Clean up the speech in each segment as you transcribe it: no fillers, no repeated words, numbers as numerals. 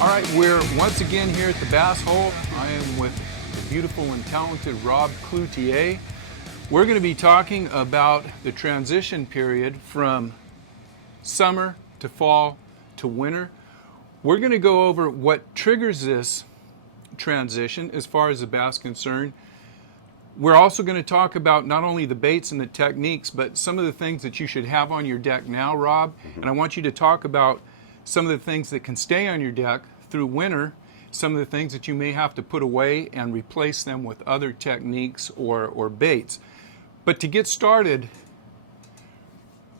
All right, we're once again here at the Bass Hole. I am with the beautiful and talented Rob Cloutier. We're going to be talking about the transition period from summer to fall to winter. We're going to go over what triggers this transition as far as the bass concerned. We're also going to talk about not only the baits and the techniques, but some of the things that you should have on your deck now, Rob. And I want you to talk about some of the things that can stay on your deck through winter, some of the things that you may have to put away and replace them with other techniques or baits. But to get started,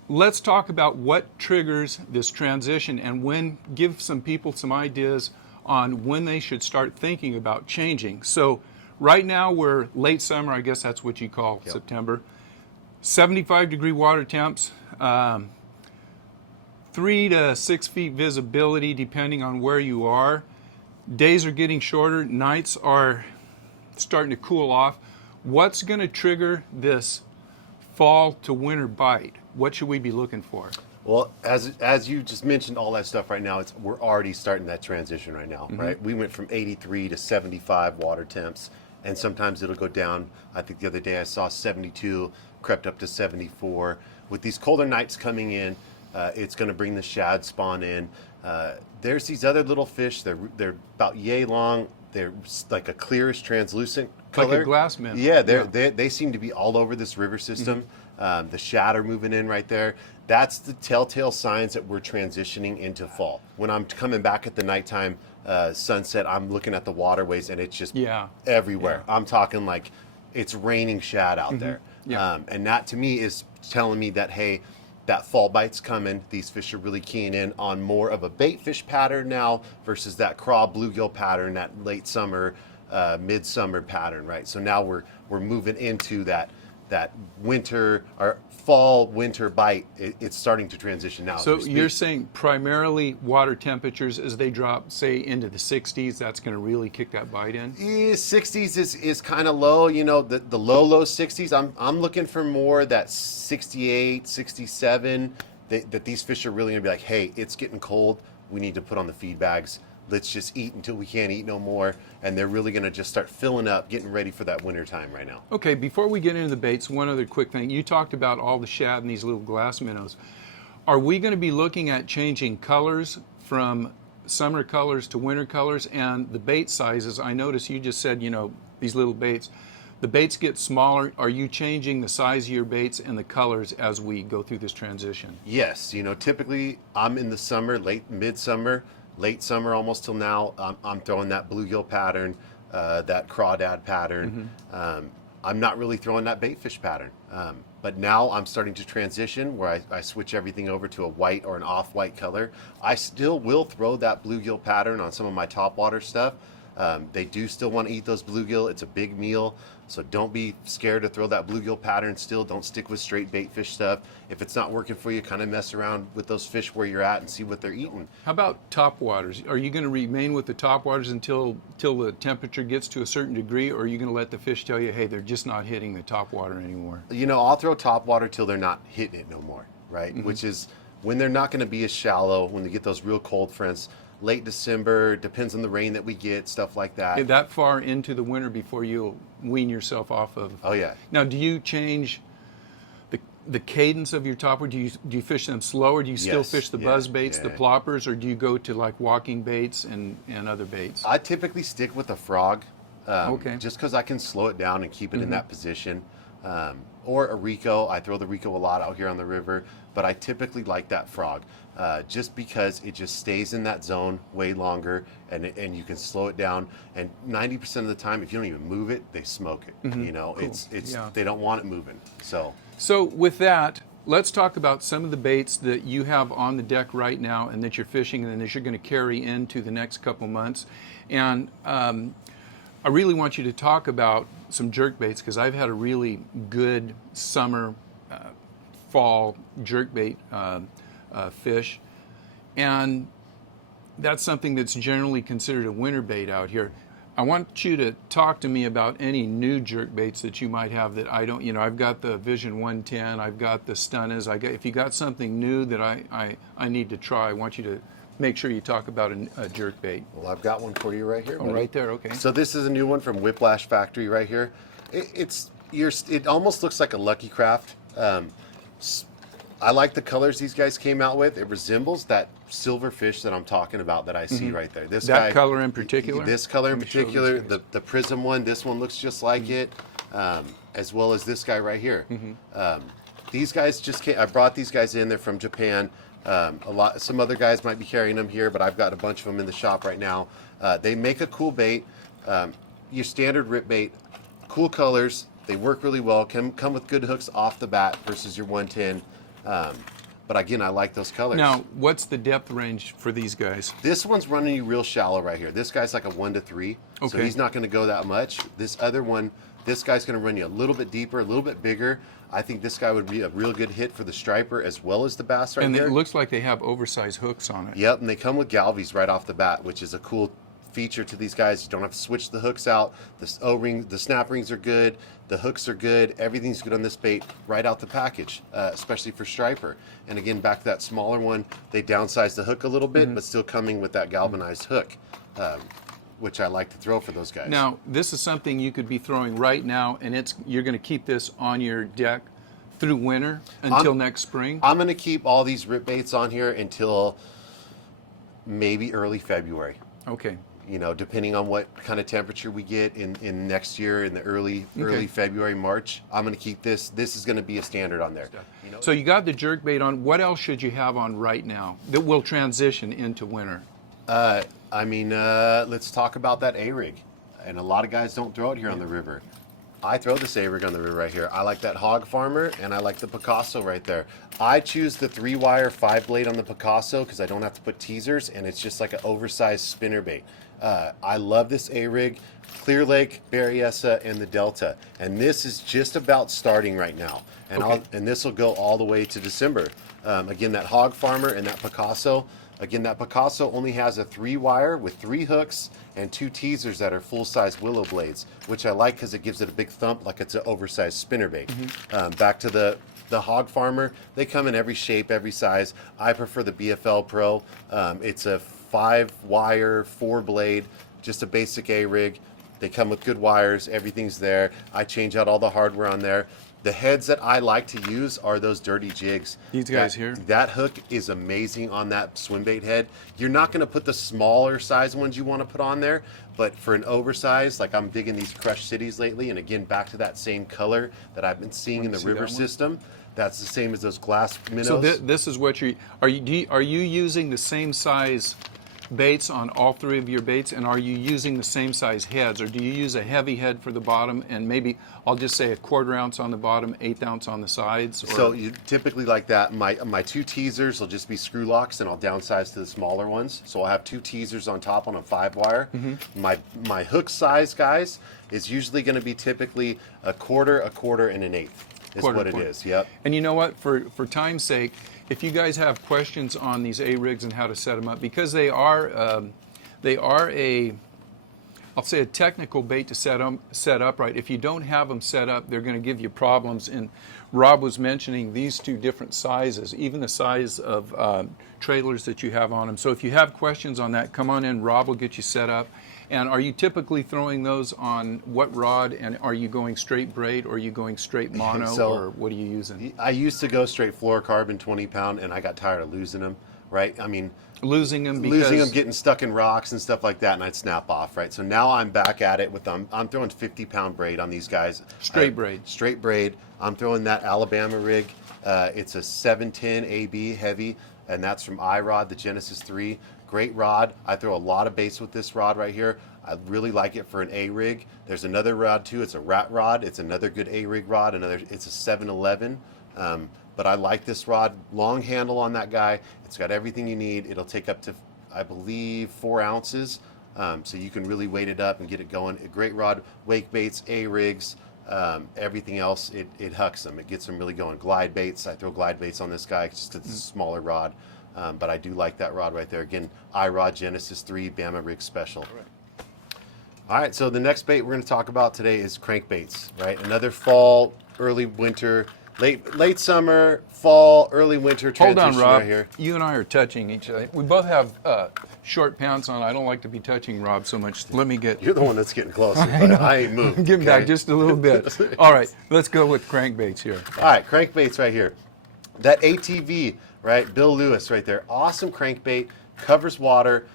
let's talk about what triggers this transition and give some people some ideas on when they should start thinking about changing. So right now we're late summer, I guess that's what you call September. 75-degree water temps. 3 to 6 feet visibility depending on where you are. Days are getting shorter, nights are starting to cool off. What's going to trigger this fall to winter bite? What should we be looking for? Well, as you just mentioned all that stuff right now, we're already starting that transition right now, right? We went from 83 to 75 water temps, and sometimes it'll go down. I think the other day I saw 72, crept up to 74. With these colder nights coming in, it's going to bring the shad spawn in. There's these other little fish. They're about yay long. They're like a clearish, translucent color. Like a glass minnow. Yeah, they seem to be all over this river system. The shad are moving in right there. That's the telltale signs that we're transitioning into fall. When I'm coming back at the nighttime sunset, I'm looking at the waterways and it's just everywhere. I'm talking like it's raining shad out there. And that to me is telling me that, hey, that fall bite's coming. These fish are really keying in on more of a bait fish pattern now versus that craw bluegill pattern, that late summer, midsummer pattern, right? So now we're moving into that winter or fall winter bite. It's starting to transition now. So you're saying primarily water temperatures as they drop, say, into the 60s, that's going to really kick that bite in? 60s is kind of low. You know, the low 60s. I'm looking for more that 68, 67. That these fish are really going to be like, hey, it's getting cold. We need to put on the feed bags. Let's just eat until we can't eat no more. And they're really going to just start filling up, getting ready for that winter time right now. Okay, before we get into the baits, one other quick thing. You talked about all the shad and these little glass minnows. Are we going to be looking at changing colors from summer colors to winter colors? And the bait sizes, I noticed you just said, you know, these little baits. The baits get smaller. Are you changing the size of your baits and the colors as we go through this transition? Yes, you know, typically I'm in the summer, midsummer, late summer almost till now, I'm throwing that bluegill pattern, that crawdad pattern. I'm not really throwing that baitfish pattern. But now I'm starting to transition where I switch everything over to a white or an off-white color. I still will throw that bluegill pattern on some of my topwater stuff. They do still want to eat those bluegill. It's a big meal, so don't be scared to throw that bluegill pattern still. Don't stick with straight bait fish stuff. If it's not working for you, kind of mess around with those fish where you're at and see what they're eating. How about topwaters? Are you going to remain with the topwaters until the temperature gets to a certain degree, or are you going to let the fish tell you, hey, they're just not hitting the topwater anymore? You know, I'll throw topwater till they're not hitting it no more, right? Which is when they're not going to be as shallow, when they get those real cold fronts. Late December, depends on the rain that we get, stuff like that. Okay, that far into the winter before you'll wean yourself off of. Oh yeah. Now, do you change the cadence of your topper? Do you fish them slower? Do you still fish the buzz baits, the ploppers, or do you go to like walking baits and other baits? I typically stick with a frog, just because I can slow it down and keep it in that position. Or a Rico. I throw the Rico a lot out here on the river, but I typically like that frog. Just because it just stays in that zone way longer, and you can slow it down. And 90% of the time, if you don't even move it, they smoke it. You know, cool. They don't want it moving. So with that, let's talk about some of the baits that you have on the deck right now, and that you're fishing, and that you're going to carry into the next couple months. And I really want you to talk about some jerkbaits, because I've had a really good summer, fall jerkbait fish, and that's something that's generally considered a winter bait out here. I want you to talk to me about any new jerkbaits that you might have that I don't, you know, I've got the Vision 110, I've got the Stunnas, if you got something new that I need to try, I want you to make sure you talk about a jerk bait. Well, I've got one for you right here. Oh, right there, okay. So this is a new one from Whiplash Factory right here. It almost looks like a Lucky Craft. I like the colors these guys came out with. It resembles that silver fish that I'm talking about that I see right there. This That color in particular? This color in particular, the prism one, this one looks just like it, as well as this guy right here. These guys just came, I brought these guys in, they're from Japan. Some other guys might be carrying them here, but I've got a bunch of them in the shop right now. They make a cool bait, your standard rip bait, cool colors. They work really well, come with good hooks off the bat versus your 110. But again, I like those colors. Now, what's the depth range for these guys? This one's running you real shallow right here. This guy's like a 1 to 3, so he's not going to go that much. This other one, this guy's going to run you a little bit deeper, a little bit bigger. I think this guy would be a real good hit for the striper as well as the bass right there. And it looks like they have oversized hooks on it. Yep, and they come with galvies right off the bat, which is a cool feature to these guys. You don't have to switch the hooks out. The O-ring, the snap rings are good. The hooks are good. Everything's good on this bait right out the package, especially for striper. And again, back to that smaller one, they downsized the hook a little bit, but still coming with that galvanized hook, which I like to throw for those guys. Now, this is something you could be throwing right now, and you're going to keep this on your deck through winter until next spring? I'm going to keep all these rip baits on here until maybe early February. Okay. You know, depending on what kind of temperature we get in next year in the early February, March, I'm going to keep this. This is going to be a standard on there. You know? So you got the jerk bait on. What else should you have on right now that will transition into winter? Let's talk about that A-rig. And a lot of guys don't throw it here on the river. I throw this A-rig on the river right here. I like that Hog Farmer, and I like the Picasso right there. I choose the 3-wire 5-blade on the Picasso because I don't have to put teasers, and it's just like an oversized spinnerbait. I love this A-rig, Clear Lake, Berryessa, and the Delta. And this is just about starting right now. And this will go all the way to December. Again, that Hog Farmer and that Picasso. Again, that Picasso only has a 3-wire with 3 hooks and 2 teasers that are full-size willow blades, which I like because it gives it a big thump like it's an oversized spinnerbait. Back to the Hog Farmer, they come in every shape, every size. I prefer the BFL Pro. It's a 5-wire, 4-blade, just a basic A-rig. They come with good wires, everything's there. I change out all the hardware on there. The heads that I like to use are those dirty jigs. These guys here? That hook is amazing on that swim bait head. You're not going to put the smaller size ones you want to put on there, but for an oversized, like I'm digging these Crush Cities lately, and again, back to that same color that I've been seeing in the river system. That's the same as those glass minnows. So this is what are you using the same size baits on all 3 of your baits, and are you using the same size heads, or do you use a heavy head for the bottom and maybe I'll just say a 1/4 ounce on the bottom, 1/8 ounce on the sides? Or? So you typically like that. My 2 teasers will just be screw locks, and I'll downsize to the smaller ones. So I'll have 2 teasers on top on a 5-wire. My hook size, guys, is usually going to be typically a 1/4, and an 1/8. Is what it is. Yep. And you know what? For time's sake, if you guys have questions on these A-rigs and how to set them up, because they are I'll say a technical bait to set up right. If you don't have them set up, they're going to give you problems. And Rob was mentioning these 2 different sizes, even the size of trailers that you have on them. So if you have questions on that, come on in. Rob will get you set up. And are you typically throwing those on what rod? And are you going straight braid, or are you going straight mono, or what are you using? I used to go straight fluorocarbon 20-pound, and I got tired of losing them. Right? I mean, losing them, getting stuck in rocks and stuff like that, and I'd snap off. Right? So now I'm back at it with them. I'm throwing 50-pound braid on these guys. Straight braid. Straight braid. I'm throwing that Alabama rig. It's a 710 AB heavy, and that's from iRod, the Genesis 3. Great rod. I throw a lot of baits with this rod right here. I really like it for an A-rig. There's another rod too. It's a rat rod. It's another good A-rig rod. It's a 711. But I like this rod. Long handle on that guy. It's got everything you need. It'll take up to, I believe, 4 ounces. So you can really weight it up and get it going. A great rod. Wake baits, A-rigs, everything else, it hucks them. It gets them really going. Glide baits. I throw glide baits on this guy just because it's a smaller rod. But I do like that rod right there. Again, iRod Genesis 3 Bama Rig Special. All right, so the next bait we're going to talk about today is crankbaits, right? Another fall, early winter late summer, fall, early winter Hold transition on, Rob. right here. You and I are touching each other. We both have short pants on. I don't like to be touching Rob so much. Let me get. You're the one that's getting closer, but I ain't moved. Give him okay? back just a little bit. All right, let's go with crankbaits here. All right, crankbaits right here. That ATV, right? Bill Lewis right there. Awesome crankbait, covers water,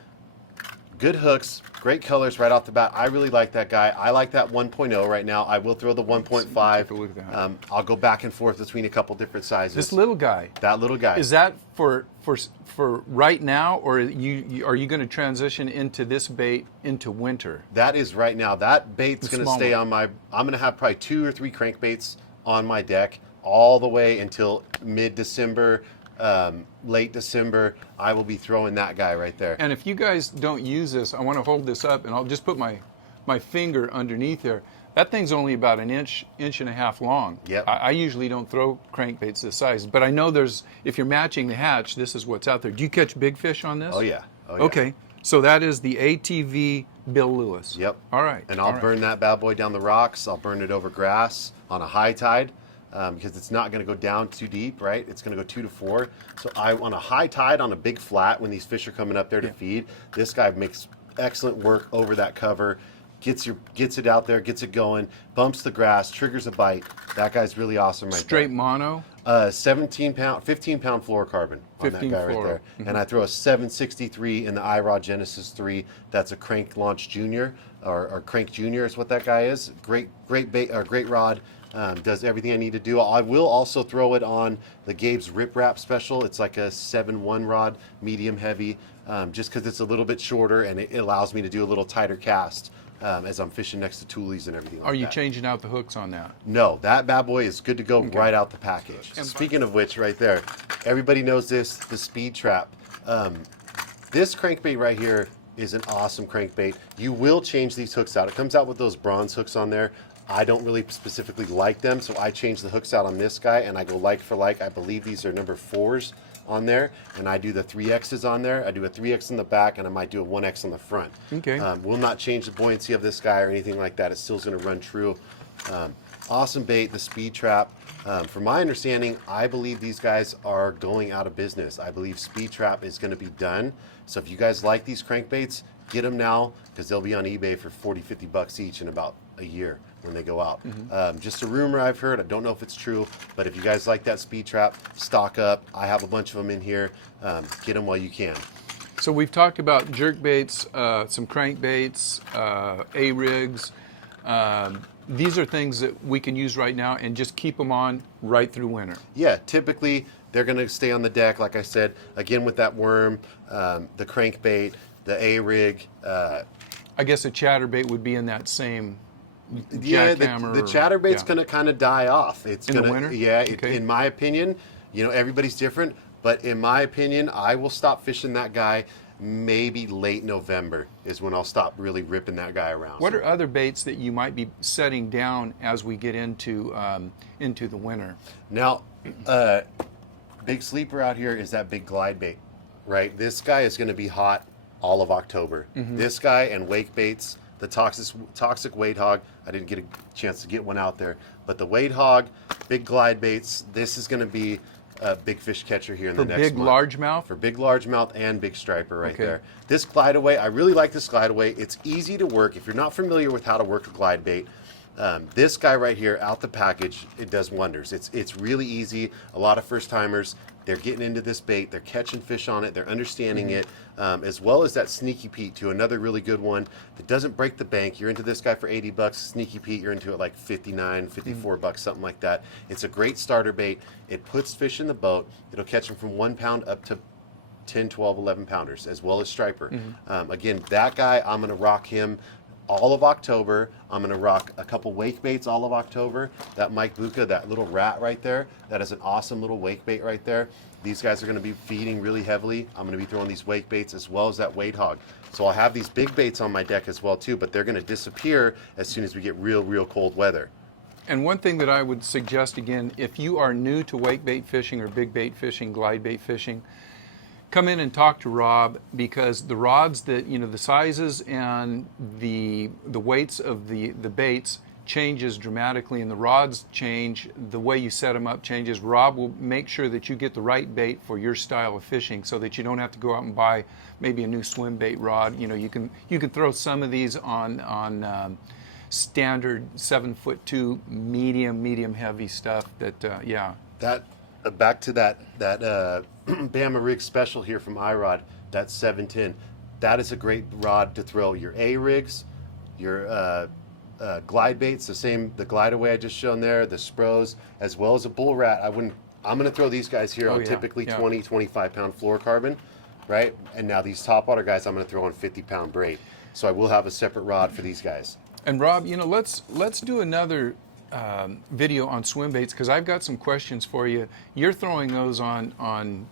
good hooks, great colors right off the bat. I really like that guy. I like that 1.0 right now. I will throw the 1.5. Take a look at that. I'll go back and forth between a couple different sizes. This little guy. That little guy. Is that for right now, or are you going to transition into this bait into winter? That is right now. That bait's going to stay on my. I'm going to have probably 2 or 3 crankbaits on my deck all the way until mid-December, late December. I will be throwing that guy right there. And if you guys don't use this, I want to hold this up, and I'll just put my finger underneath there. That thing's only about an inch and a half long. Yep. I usually don't throw crankbaits this size, but I know if you're matching the hatch, this is what's out there. Do you catch big fish on this? Oh yeah. Oh, yeah. Okay, so that is the ATV Bill Lewis. Yep. All right. And I'll burn that bad boy down the rocks. I'll burn it over grass on a high tide. Because it's not going to go down too deep, right? It's going to go 2 to 4. So on a high tide, on a big flat, when these fish are coming up there to feed, this guy makes excellent work over that cover, gets it out there, gets it going, bumps the grass, triggers a bite. That guy's really awesome right there. Straight mono? 15-pound fluorocarbon on that guy right there. Mm-hmm. And I throw a 763 in the iRod Genesis 3. That's a Crank Launch Junior, or Crank Junior is what that guy is. Great bait, or great rod. Does everything I need to do. I will also throw it on the Gabe's Rip Wrap Special. It's like a 7-1 rod, medium heavy, just because it's a little bit shorter and it allows me to do a little tighter cast as I'm fishing next to toolies and everything like that. Are you changing out the hooks on that? No, that bad boy is good to go right out the package. Speaking of which, right there, everybody knows this, the Speed Trap. This crankbait right here is an awesome crankbait. You will change these hooks out. It comes out with those bronze hooks on there. I don't really specifically like them, so I change the hooks out on this guy and I go like for like. I believe these are number 4s on there, and I do the 3Xs on there. I do a 3X in the back and I might do a 1X on the front. Okay. Will not change the buoyancy of this guy or anything like that. It's still going to run true. Awesome bait, the Speed Trap. From my understanding, I believe these guys are going out of business. I believe Speed Trap is going to be done. So if you guys like these crankbaits, get them now because they'll be on eBay for 40, 50 bucks each in about a year when they go out. Just a rumor I've heard. I don't know if it's true, but if you guys like that Speed Trap, stock up. I have a bunch of them in here. Get them while you can. So we've talked about jerkbaits, some crankbaits, A-rigs. These are things that we can use right now and just keep them on right through winter. Yeah, typically they're going to stay on the deck, like I said, again with that worm, the crankbait, the A-rig. I guess a chatterbait would be in that same Yeah, jackhammer. the chatterbait's going to kind of die off. It's In gonna, the winter? Yeah, Okay. in my opinion, everybody's different, but in my opinion, I will stop fishing that guy maybe late November is when I'll stop really ripping that guy around. What are other baits that you might be setting down as we get into the winter? Now, big sleeper out here is that big glide bait, right? This guy is going to be hot all of October. This guy and wake baits, the toxic wade hog. I didn't get a chance to get one out there, but the wade hog, big glide baits. This is going to be a big fish catcher here in the next big month. largemouth? For big largemouth and big striper right Okay. there. This glide away, I really like this glide away. It's easy to work. If you're not familiar with how to work a glide bait, this guy right here out the package, it does wonders. It's really easy. A lot of first timers, they're getting into this bait, they're catching fish on it, they're understanding it, as well as that Sneaky Pete too, another really good one that doesn't break the bank. You're into this guy for 80 bucks, Sneaky Pete, you're into it like 59, 54 bucks, something like that. It's a great starter bait. It puts fish in the boat. It'll catch them from 1 pound up to 10, 12, 11 pounders, as well as striper. Again, that guy, I'm going to rock him all of October. I'm going to rock a couple wake baits all of October. That Mike Buka, that little rat right there, that is an awesome little wake bait right there. These guys are going to be feeding really heavily. I'm going to be throwing these wake baits as well as that wade hog. So I'll have these big baits on my deck as well too, but they're going to disappear as soon as we get real cold weather. And one thing that I would suggest again, if you are new to wake bait fishing or big bait fishing, glide bait fishing, come in and talk to Rob, because the rods that, the sizes and the weights of the baits changes dramatically and the rods change, the way you set them up changes. Rob will make sure that you get the right bait for your style of fishing so that you don't have to go out and buy maybe a new swim bait rod. You know, you can throw some of these on standard 7'2" medium heavy stuff that yeah. That back to that Bama rig special here from iRod, that 710. That is a great rod to throw your A-rigs, your glide baits, the glide away I just shown there, the Spros, as well as a bull rat. I'm going to throw these guys here on typically 20, 25 pound fluorocarbon, right? And now these topwater guys, I'm going to throw on 50-pound braid. So I will have a separate rod for these guys. And Rob, you know, let's do another video on swim baits, because I've got some questions for you. You're throwing those on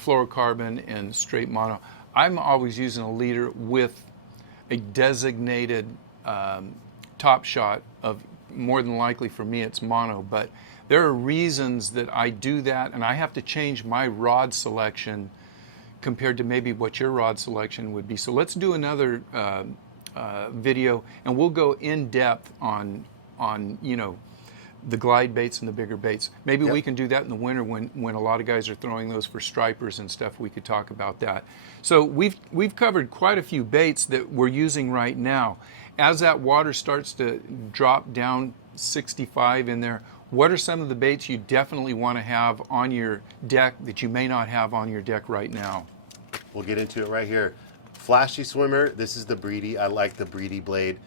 fluorocarbon and straight mono. I'm always using a leader with a designated top shot of, more than likely for me it's mono, but there are reasons that I do that, and I have to change my rod selection compared to maybe what your rod selection would be. So let's do another video, and we'll go in depth on you know, the glide baits and the bigger baits. Maybe we can do that in the winter when a lot of guys are throwing those for stripers and stuff. We could talk about that. So we've covered quite a few baits that we're using right now. As that water starts to drop down 65 in there, what are some of the baits you definitely want to have on your deck that you may not have on your deck right now? We'll get into it right here. Flashy swimmer, this is the Breedy. I like the Breedy blade.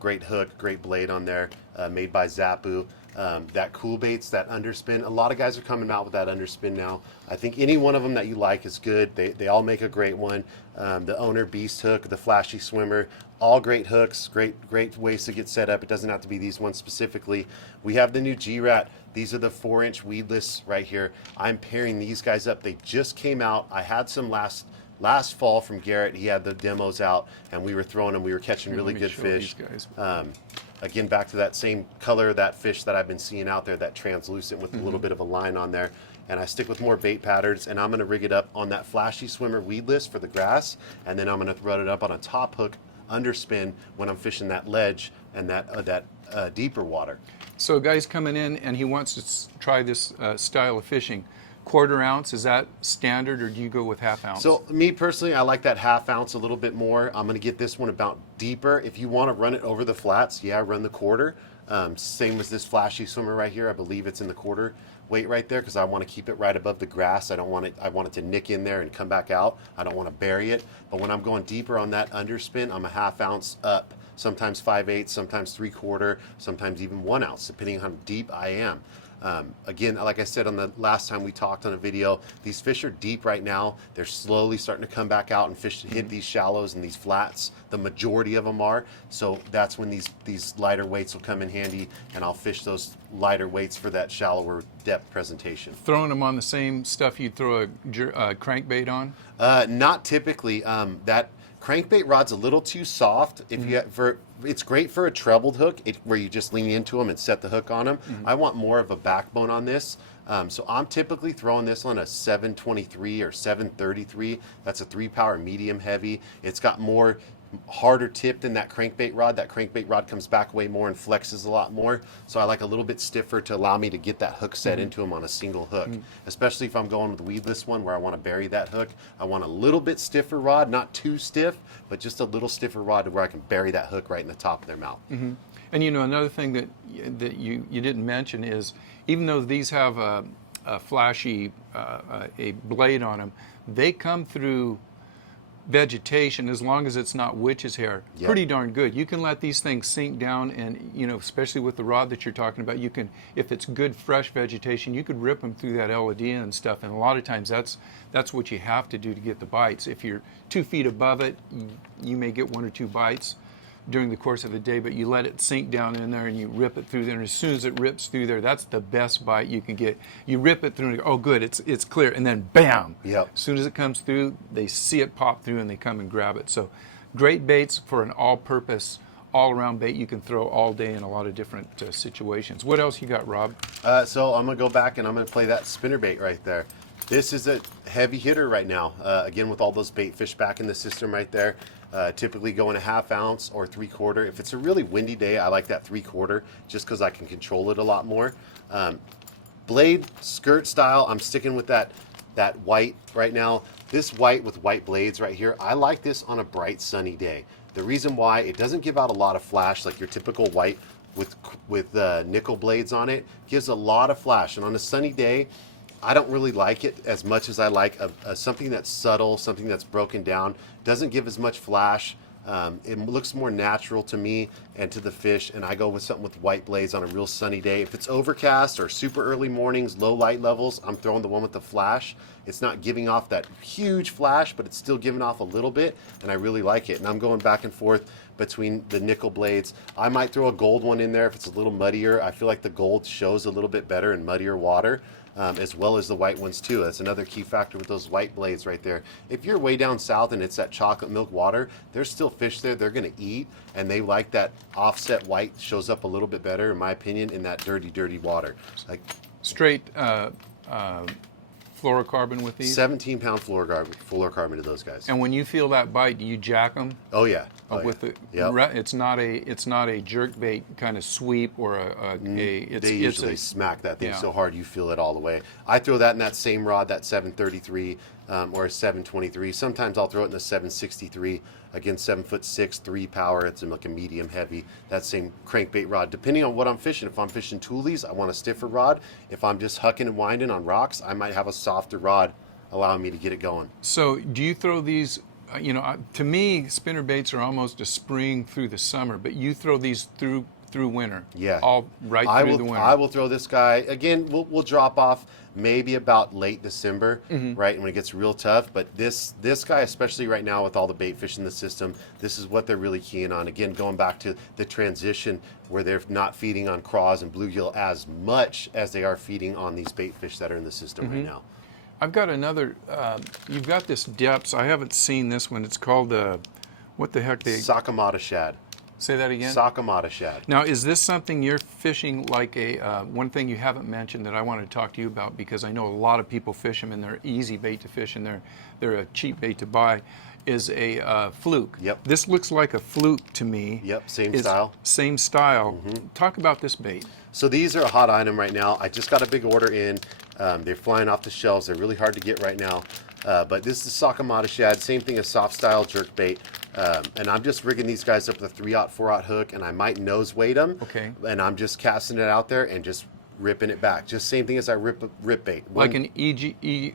Great hook, great blade on there, made by Zappu. That cool baits, that underspin, a lot of guys are coming out with that underspin now. I think any one of them that you like is good. They all make a great one. The Owner Beast hook, the Flashy swimmer, all great hooks, great ways to get set up. It doesn't have to be these ones specifically. We have the new G-Rat. These are the 4-inch weedless right here. I'm pairing these guys up. They just came out. I had some last fall from Garrett. He had the demos out, and we were throwing them. We were catching really good fish. Again, back to that same color, that fish that I've been seeing out there, that translucent with a little bit of a line on there. And I stick with more bait patterns, and I'm going to rig it up on that Flashy swimmer weedless for the grass, and then I'm going to throw it up on a top hook underspin when I'm fishing that ledge and that deeper water. So a guy's coming in and he wants to try this style of fishing. 1/4 ounce, is that standard, or do you go with 1/2 ounce? So me personally, I like that 1/2 ounce a little bit more. I'm going to get this one about deeper. If you want to run it over the flats, yeah, run the 1/4. Same as this Flashy swimmer right here. I believe it's in the 1/4 weight right there, because I want to keep it right above the grass. I want it to nick in there and come back out. I don't want to bury it. But when I'm going deeper on that underspin, I'm a 1/2 ounce up. Sometimes 5/8, sometimes 3/4, sometimes even 1 ounce, depending on how deep I am. Again, like I said on the last time we talked on a video, these fish are deep right now. They're slowly starting to come back out and hit these shallows and these flats. The majority of them are. So that's when these lighter weights will come in handy, and I'll fish those lighter weights for that shallower depth presentation. Throwing them on the same stuff you'd throw a crankbait on? Not typically. That crankbait rod's a little too soft. It's great for a trebled hook where you just lean into them and set the hook on them. I want more of a backbone on this. So I'm typically throwing this on a 723 or 733. That's a 3-power medium heavy. It's got more harder tip than that crankbait rod. That crankbait rod comes back way more and flexes a lot more. So I like a little bit stiffer to allow me to get that hook set into them on a single hook. Especially if I'm going with the weedless one where I want to bury that hook. I want a little bit stiffer rod, not too stiff, but just a little stiffer rod to where I can bury that hook right in the top of their mouth. And you know, another thing that you didn't mention is, even though these have a flashy a blade on them, they come through vegetation, as long as it's not witch's hair, pretty darn good. You can let these things sink down, and you know, especially with the rod that you're talking about, you can, if it's good fresh vegetation, you could rip them through that Elodea and stuff. And a lot of times that's what you have to do to get the bites. If you're 2 feet above it, you may get 1 or 2 bites during the course of the day, but you let it sink down in there and you rip it through there, and as soon as it rips through there, that's the best bite you can get. You rip it through and you go, oh good, it's clear, and then bam! As soon as it comes through, they see it pop through and they come and grab it. So great baits for an all-purpose, all-around bait you can throw all day in a lot of different situations. What else you got, Rob? So I'm gonna go back and I'm gonna play that spinnerbait right there. This is a heavy hitter right now. Again, with all those bait fish back in the system right there. Typically going a 1/2 ounce or 3/4. If it's a really windy day, I like that 3/4 just because I can control it a lot more. Blade skirt style, I'm sticking with that white right now. This white with white blades right here, I like this on a bright sunny day. The reason why, it doesn't give out a lot of flash like your typical white with nickel blades on it. Gives a lot of flash, and on a sunny day, I don't really like it as much as I like something that's subtle, something that's broken down. Doesn't give as much flash. It looks more natural to me and to the fish, and I go with something with white blades on a real sunny day. If it's overcast or super early mornings, low light levels, I'm throwing the one with the flash. It's not giving off that huge flash, but it's still giving off a little bit, and I really like it. And I'm going back and forth between the nickel blades. I might throw a gold one in there if it's a little muddier. I feel like the gold shows a little bit better in muddier water. As well as the white ones too. That's another key factor with those white blades right there. If you're way down south and it's that chocolate milk water, there's still fish there they're gonna eat, and they like that offset white, shows up a little bit better, in my opinion, in that dirty water. Like Straight fluorocarbon with these? 17-pound fluorocarbon to those guys. And when you feel that bite, do you jack them? Oh yeah. With yeah. it's not a jerkbait kind of sweep or They usually smack that thing so hard you feel it all the way. I throw that in that same rod, that 733 or a 723. Sometimes I'll throw it in the 763. Again, 7'6", 3 power. It's like a medium heavy. That same crankbait rod. Depending on what I'm fishing. If I'm fishing toolies, I want a stiffer rod. If I'm just hucking and winding on rocks, I might have a softer rod allowing me to get it going. So do you throw these? To me, spinnerbaits are almost a spring through the summer, but you throw these through winter. Yeah, all right through the winter. I will throw this guy again. We'll drop off maybe about late December, right when it gets real tough. But this guy, especially right now with all the bait fish in the system, this is what they're really keying on. Again, going back to the transition where they're not feeding on craws and bluegill as much as they are feeding on these bait fish that are in the system right now. I've got another, you've got this depths. I haven't seen this one. It's called, what the heck? Sakamata shad. Say that again? Sakamata shad. Now, is this something you're fishing like one thing you haven't mentioned that I want to talk to you about, because I know a lot of people fish them and they're easy bait to fish and they're a cheap bait to buy, is a fluke. Yep. This looks like a fluke to me. Yep, same style. Same style. Talk about this bait. So these are a hot item right now. I just got a big order in. They're flying off the shelves. They're really hard to get right now. But this is Sakamata shad, same thing as soft style jerkbait. And I'm just rigging these guys up with a 3/0, 4/0 hook, and I might nose weight them. Okay. And I'm just casting it out there and just ripping it back. Just same thing as I rip bait. Like an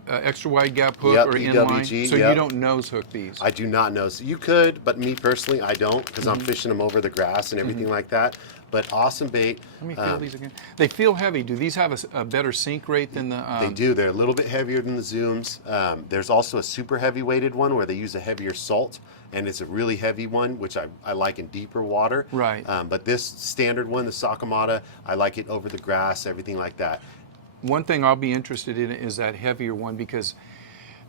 extra wide gap hook or inline? So you don't nose hook these? I do not nose. You could, but me personally, I don't, because I'm fishing them over the grass and everything like that. But awesome bait. Let me feel these again. They feel heavy. Do these have a better sink rate than the... They do. They're a little bit heavier than the Zooms. There's also a super heavy weighted one where they use a heavier salt, and it's a really heavy one, which I like in deeper water. Right. But this standard one, the Sakamata, I like it over the grass, everything like that. One thing I'll be interested in is that heavier one, because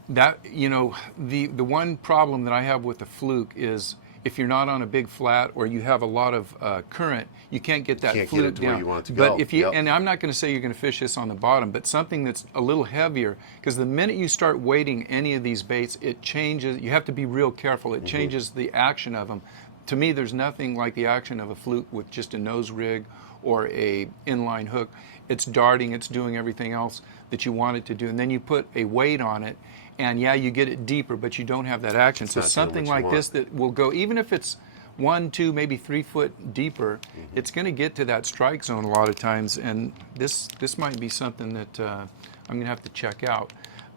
that, the one problem that I have with the fluke is if you're not on a big flat or you have a lot of current, you can't get that fluke down. Where you want it to but go. if you, and I'm not going to say you're going to fish this on the bottom, but something that's a little heavier, because the minute you start weighting any of these baits, it changes. You have to be real careful. It changes the action of them. To me, there's nothing like the action of a fluke with just a nose rig or a inline hook. It's darting, it's doing everything else that you want it to do, and then you put a weight on it, and yeah, you get it deeper, but you don't have that action. So something like this that will go, even if it's 1, 2, maybe 3 foot deeper, it's going to get to that strike zone a lot of times, and this might be something that I'm going to have to check out.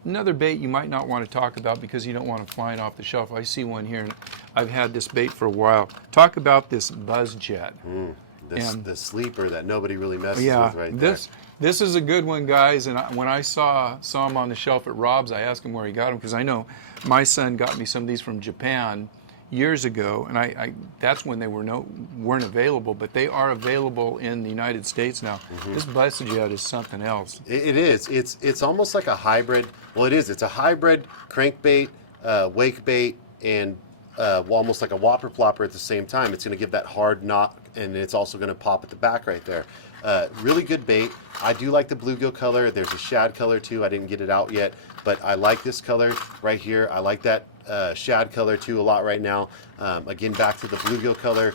Another bait you might not want to talk about because you don't want to flying off the shelf. I see one here, and I've had this bait for a while. Talk about this buzz jet. The sleeper that nobody really messes with right there. This is a good one, guys. And when I saw him on the shelf at Rob's, I asked him where he got them, because I know my son got me some of these from Japan years ago, and that's when they weren't available, but they are available in the United States now. This buzz jet is something else. It is. It's almost like a hybrid. Well, it is. It's a hybrid crankbait, wake bait, and almost like a whopper plopper at the same time. It's going to give that hard knock and it's also going to pop at the back right there. Really good bait. I do like the bluegill color. There's a shad color too. I didn't get it out yet, but I like this color right here. I like that shad color too a lot right now. Again, back to the bluegill color.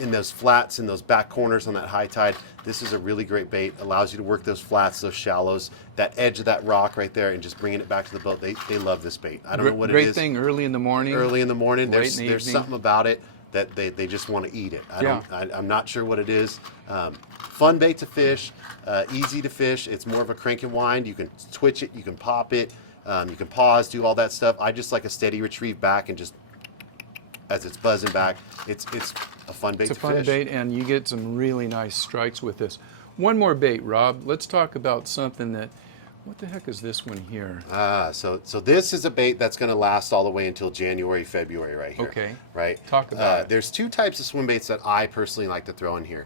In those flats, in those back corners on that high tide, this is a really great bait. Allows you to work those flats, those shallows, that edge of that rock right there, and just bringing it back to the boat. They love this bait. I don't know what it is. Great thing early in the morning. Early in the morning, there's evening. something about it that they just want to eat it. Yeah. I'm not sure what it is. Fun bait to fish, easy to fish. It's more of a crank and wind. You can twitch it, you can pop it, you can pause, do all that stuff. I just like a steady retrieve back and just as it's buzzing back. It's a fun bait to fish. It's a fun bait, and you get some really nice strikes with this. One more bait, Rob. Let's talk about something that, what the heck is this one here? So this is a bait that's going to last all the way until January, February right here. Okay. Right? Talk about it. There's two types of swim baits that I personally like to throw in here.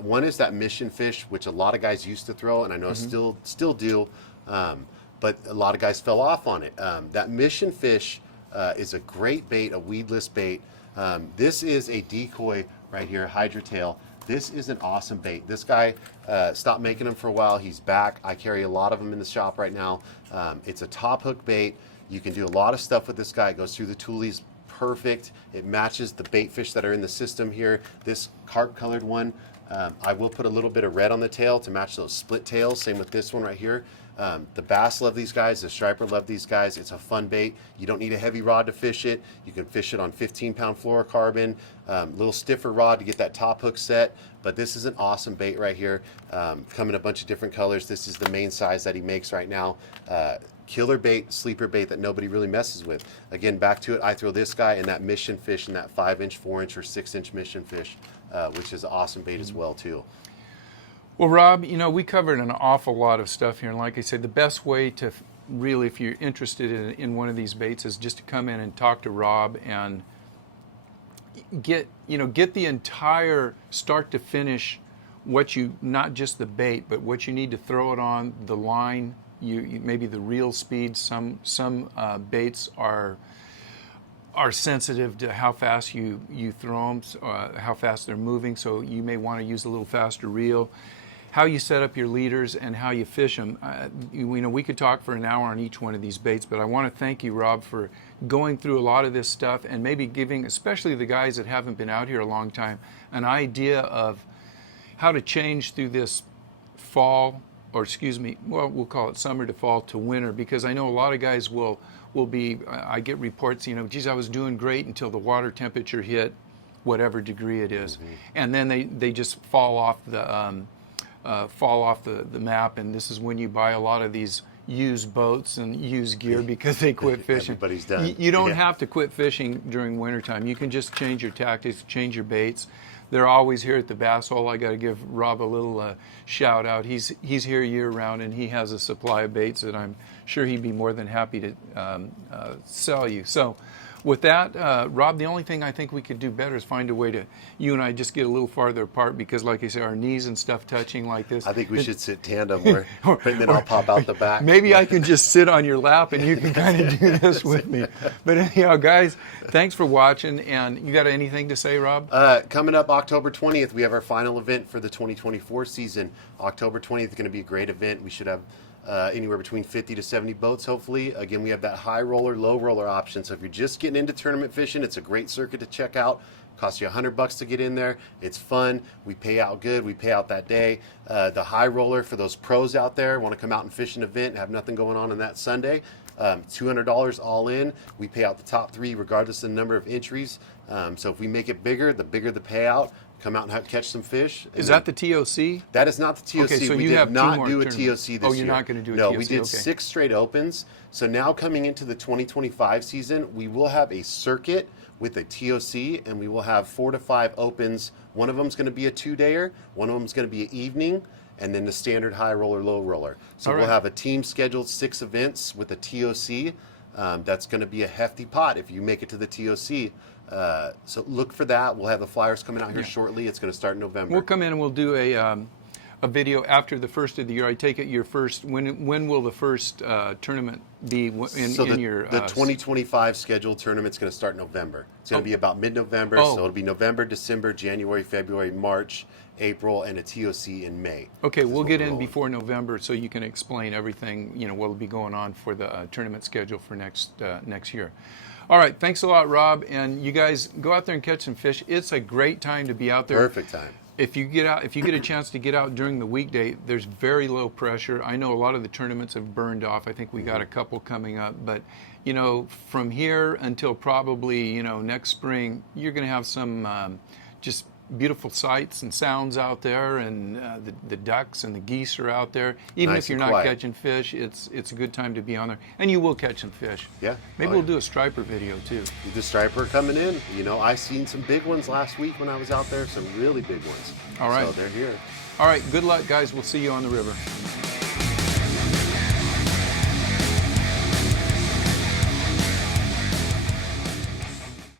One is that mission fish, which a lot of guys used to throw, and I know still do, but a lot of guys fell off on it. That mission fish is a great bait, a weedless bait. This is a decoy right here, hydra tail. This is an awesome bait. This guy stopped making them for a while. He's back. I carry a lot of them in the shop right now. It's a top hook bait. You can do a lot of stuff with this guy. It goes through the toolies perfect. It matches the bait fish that are in the system here. This carp colored one, I will put a little bit of red on the tail to match those split tails. Same with this one right here. The bass love these guys, the striper love these guys. It's a fun bait. You don't need a heavy rod to fish it. You can fish it on 15-pound fluorocarbon, little stiffer rod to get that top hook set. But this is an awesome bait right here. Come in a bunch of different colors. This is the main size that he makes right now. Killer bait, sleeper bait that nobody really messes with. Again, back to it, I throw this guy and that mission fish and that 5-inch, 4-inch, or 6-inch mission fish, which is an awesome bait as well too. Well, Rob, you know, we covered an awful lot of stuff here, and like I said, the best way to really, if you're interested in one of these baits, is just to come in and talk to Rob and get the entire start to finish, what you, not just the bait, but what you need to throw it on, the line, you maybe the reel speed. Some baits are sensitive to how fast you throw them, how fast they're moving, so you may want to use a little faster reel. How you set up your leaders and how you fish them. We could talk for an hour on each one of these baits, but I want to thank you, Rob, for going through a lot of this stuff and maybe giving, especially the guys that haven't been out here a long time, an idea of how to change through this fall, or excuse me, well, we'll call it summer to fall to winter, because I know a lot of guys will be, I get reports, geez, I was doing great until the water temperature hit whatever degree it is. And then they just fall off the map, and this is when you buy a lot of these used boats and used gear because they quit fishing. Everybody's done. You don't have to quit fishing during wintertime. You can just change your tactics, change your baits. They're always here at the Bass Hole. I got to give Rob a little shout out. He's here year round, and he has a supply of baits that I'm sure he'd be more than happy to sell you. So with that, Rob, the only thing I think we could do better is find a way to, you and I just get a little farther apart, because like I said, our knees and stuff touching like this. I think we should sit tandem and then I'll pop out the back. Maybe I can just sit on your lap and you can kind of do this with me. But anyhow, guys, thanks for watching. And you got anything to say, Rob? Coming up October 20th, we have our final event for the 2024 season. October 20th is going to be a great event. We should have anywhere between 50 to 70 boats, hopefully. Again, we have that high roller, low roller option. So if you're just getting into tournament fishing, it's a great circuit to check out. Costs you $100 to get in there. It's fun. We pay out good. We pay out that day. The high roller, for those pros out there, want to come out and fish an event and have nothing going on that Sunday, $200 all in. We pay out the top 3 regardless of the number of entries. So if we make it bigger the payout. Come out and catch some fish. Is that the TOC? That is not the TOC. Okay, so we you did have not two do more a TOC this year. Oh, you're not going to do a no, TOC? No, we did okay. 6 straight opens. So now coming into the 2025 season, we will have a circuit with a TOC, and we will have 4 to 5 opens. One of them is going to be a 2-dayer. One of them is going to be an evening, and then the standard high roller, low roller. So we'll have a team scheduled 6 events with a TOC. That's going to be a hefty pot if you make it to the TOC. So look for that. We'll have the flyers coming out here shortly. It's going to start in November. We'll come in and we'll do a video after the first of the year. I take it your first. When will the first tournament be in your? The 2025 scheduled tournament's going to start in November. It's going to be about mid-November, so it'll be November, December, January, February, March, April, and a TOC in May. Okay, we'll get in before November so you can explain everything, what will be going on for the tournament schedule for next year. All right, thanks a lot, Rob, and you guys go out there and catch some fish. It's a great time to be out there. Perfect time. If you get a chance to get out during the weekday, there's very low pressure. I know a lot of the tournaments have burned off. I think we got a couple coming up, but from here until probably next spring, you're going to have some just beautiful sights and sounds out there, and the ducks and the geese are out there. Even Nice if you're and not quiet. catching fish, it's a good time to be on there, and you will catch some fish. Yeah. Maybe we'll do a striper video too. The striper coming in. I seen some big ones last week when I was out there. Some really big ones. All right. So they're here. All right. Good luck, guys. We'll see you on the river.